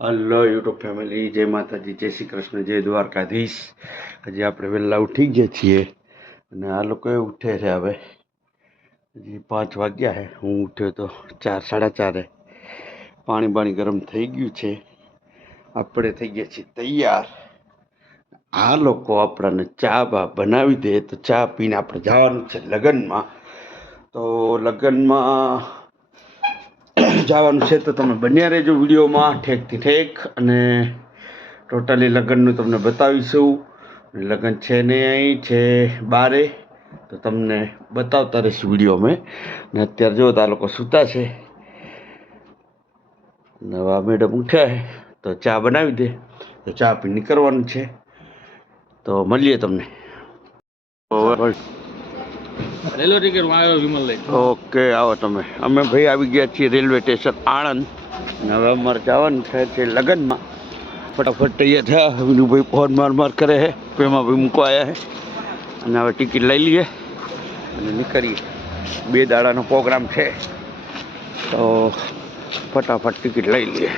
Hello YouTube family જય માતાજી, જય શ્રી કૃષ્ણ, જય દ્વારકાધીશ. હજી આપણે વહેલા ઉઠી ગયા છીએ અને આ લોકો ઉઠે છે હવે. હજી પાંચ વાગ્યા છે હું ઉઠ્યો તો ચાર, સાડા ચારે. પાણી બાણી ગરમ થઈ ગયું છે. આપણે થઈ ગયા છીએ તૈયાર. આ લોકો આપણને ચા બા બનાવી દે તો ચા પીને આપણે જવાનું છે લગ્નમાં. તો લગ્નમાં જવાનું છે તો તમે બન્યા રહેજો વિડીયોમાં ઠેકથી ઠેક. અને ટોટલી લગ્નનું તમને બતાવીશું. લગ્ન છે ને અહીં, છે બારે. તો તમને બતાવતા રહીશું વીડિયો અમે. ને અત્યારે જો આ લોકો સૂતા છે. નવા મેડમ ઉઠ્યા તો ચા બનાવી દે. તો ચા પી નીકળવાનું છે. તો મળીએ તમને. રેલવે ટિકિટમાં આવ્યો વિમલ લઈ ઓકે, આવો તમે. અમે ભાઈ આવી ગયા છીએ રેલવે સ્ટેશન આણંદ. અને હવે અમારે જવાનું થાય છે લગ્નમાં. ફટાફટ તૈયાર થયા. વિનુભાઈ ફોન માર માર કરે છે. પ્રેમા ભાઈ મૂકવા આવ્યા છે. અને હવે ટિકિટ લઈ લઈએ. અને નીકળીએ. બે દાડાનો પ્રોગ્રામ છે. તો ફટાફટ ટિકિટ લઈ લઈએ.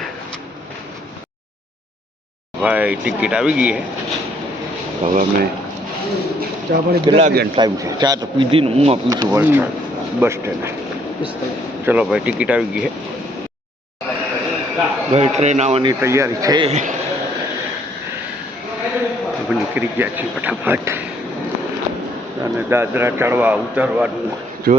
ભાઈ, ટિકિટ આવી ગઈ છે. હવે અમે કેટલા વાગ્યાનો ટાઈમ છે? ચા તો પીધી ને હું છું વલસાડ બસ સ્ટેન્ડ. ચલો ભાઈ ટિકિટ આવી ગઈ છે ભાઈ ટ્રેન આવવાની તૈયારી છે. નીકળી ગયા છીએ ફટાફટ. અને દાદરા ચડવા ઉતરવાનું. જો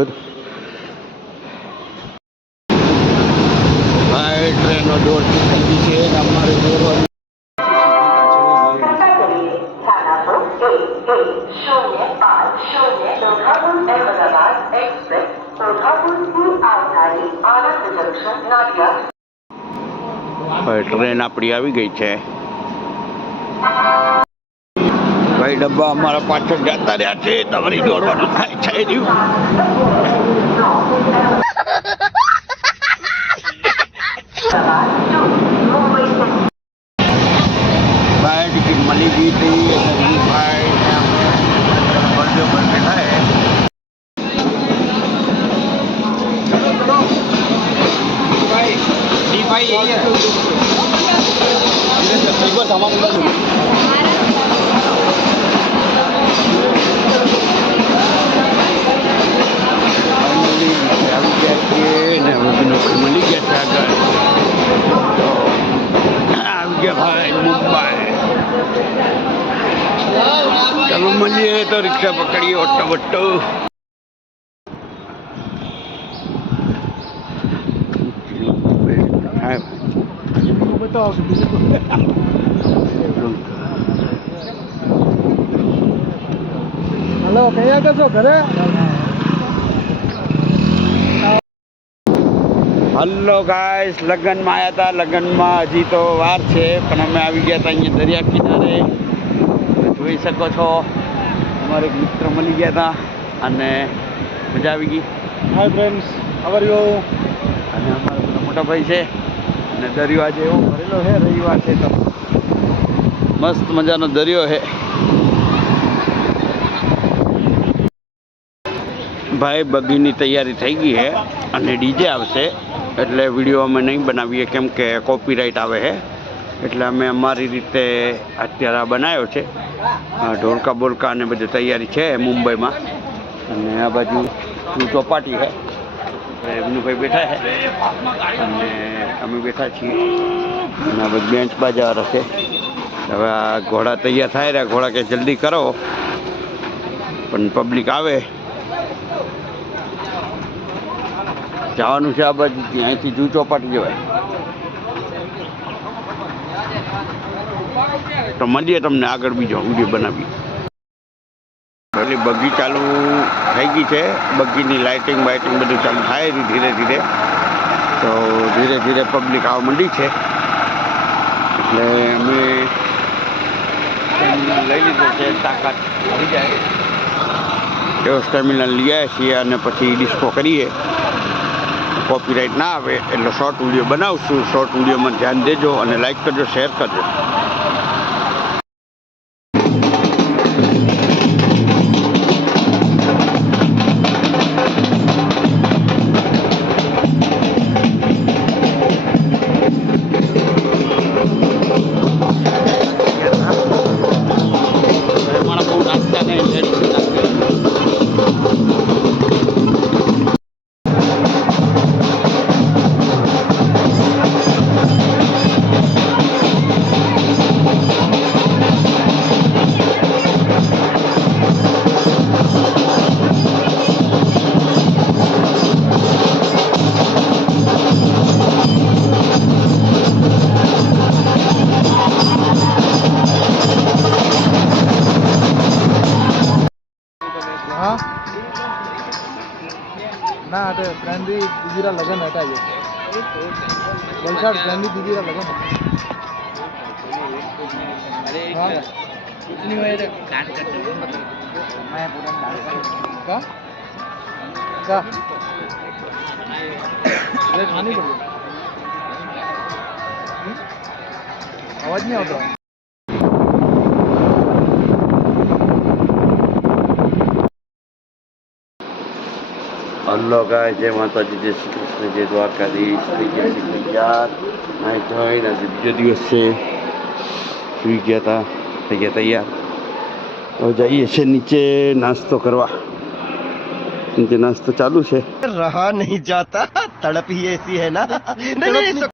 હવે ટ્રેન આપણી આવી ગઈ છે. ભાઈ ડબ્બા અમારા પાછળ જતા રહ્યા છે. તમારી દોડવાનું થાય છે ફાઇનલી આવી ગયા છીએ ને હવે નોકરી મળી ગયા છે આગળ તો આવી ગયા ભાઈ મુંબઈ ચાલો મળીએ તો રિક્ષા પકડીએ ઓટો બટ્ટો હા હલો કયા છો ઘરે? હલો ગાઈસ લગ્નમાં આવ્યા હતા લગ્નમાં હજી તો વાર છે પણ અમે આવી ગયા હતા અહીંયા દરિયા કિનારે. જોઈ શકો છો અમારે એક મિત્ર મળી ગયા હતા અને મજા આવી ગઈ. હાય ફ્રેન્ડ્સ અવર યુ અને અમારા બધા મોટા ભાઈ છે અને દરિયો આજે એવો ભરેલો છે રવિવાર છે તો મસ્ત મજાનો દરિયો છે. ભાઈ બગીની તૈયારી થઈ ગઈ છે અને ડીજે આવશે, એટલે વીડિયો અમે નહીં બનાવીએ, કેમ કે કોપીરાઇટ આવે છે એટલે અમે અમારી રીતે અત્યારે બનાવ્યો છે. ઢોલકા બોલકા અને બધી તૈયારી છે મુંબઈમાં. અને આ બાજુ ચોપાટી છે વિનુભાઈ બેઠા છે અને અમે બેઠા છીએ. અને આ બધી બેન્ચ બાજાર હશે હવે આ ઘોડા તૈયાર થાય રહ્યા. ઘોડા કે જલ્દી કરો. પણ પબ્લિક આવે. જવાનું છે આ બાજુ અહીંથી જૂ ચોપાટી જવાય તો મળીએ તમને આગળ બીજો વીડિયો બનાવી. પેલી બગી ચાલુ થઈ ગઈ છે. બગીની લાઇટિંગ બાઇટિંગ બધું ચાલુ થાય છે ધીરે ધીરે. તો ધીરે ધીરે પબ્લિક આવવા માંડી છે. એટલે અમે લઈ લીધો છે, તાકાત આવી જાય. એવો સ્ટેમિના લઈ આવ્યા છીએ અને પછી ડિસ્કો કરીએ. કોપીરાઇટ ના આવે, એટલે શોર્ટ વીડિયો બનાવશું. શોર્ટ વિડીયોમાં ધ્યાન દેજો અને લાઇક કરજો શેર કરજો. ના અટે ફ્રેન્ડની દીદીરા લગ્ન હતા જે વલસાડ ફ્રેન્ડની દીદીરા લગ્ન હતા. કા? ખાની પડી. અવાજ નહીં આવતો. હલો ગાય જય માતાજી જય શ્રી કૃષ્ણ જય દ્વારકાધીશ થઈ ગયા છે તૈયાર આજે બીજો દિવસ છે. સુઈ ગયા હતા થઈ ગયા તૈયાર. હવે જઈએ છે નીચે નાસ્તો કરવા. નીચે નાસ્તો ચાલુ છે. રહા નહીં જાતા તડપી એસી હે ના. નહીં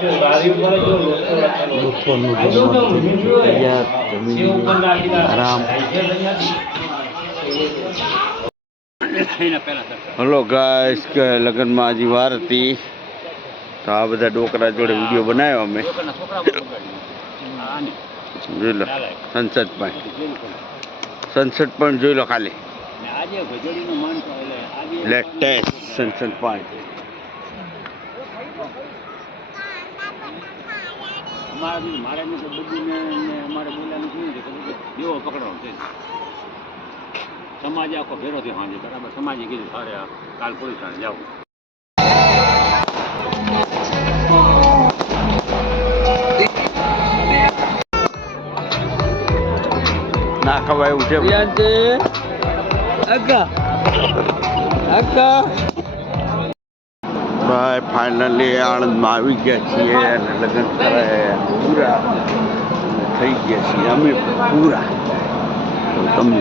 જમવાનું આરામ. હલો ગાઈસ કે લગ્નમાં હજી વાર હતી. તો આ બધા ડોકરા જોડે વીડિયો બનાવ્યો અમે. જોઈ લો. સનસેટ પણ સનસેટ પણ જોઈ લો ખાલી. લેટેસ્ટ સનસેટ છે સમાજ આખો ભેરો થયો સાંજે બરાબર? સમાજે કીધું સારે કાલ પોલીસ થાણે જાઓ. ના ખવાય એવું છે. ભાઈ ફાઇનલી આણંદમાં આવી ગયા છીએ અને લગ્ન કરાય પૂરા. થઈ ગયા છીએ અમે પૂરા. તમને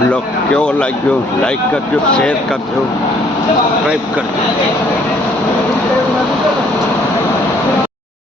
બ્લોગ કેવો લાગ્યો? લાઈક કરજો શેર કરજો સબસ્ક્રાઈબ કરજો.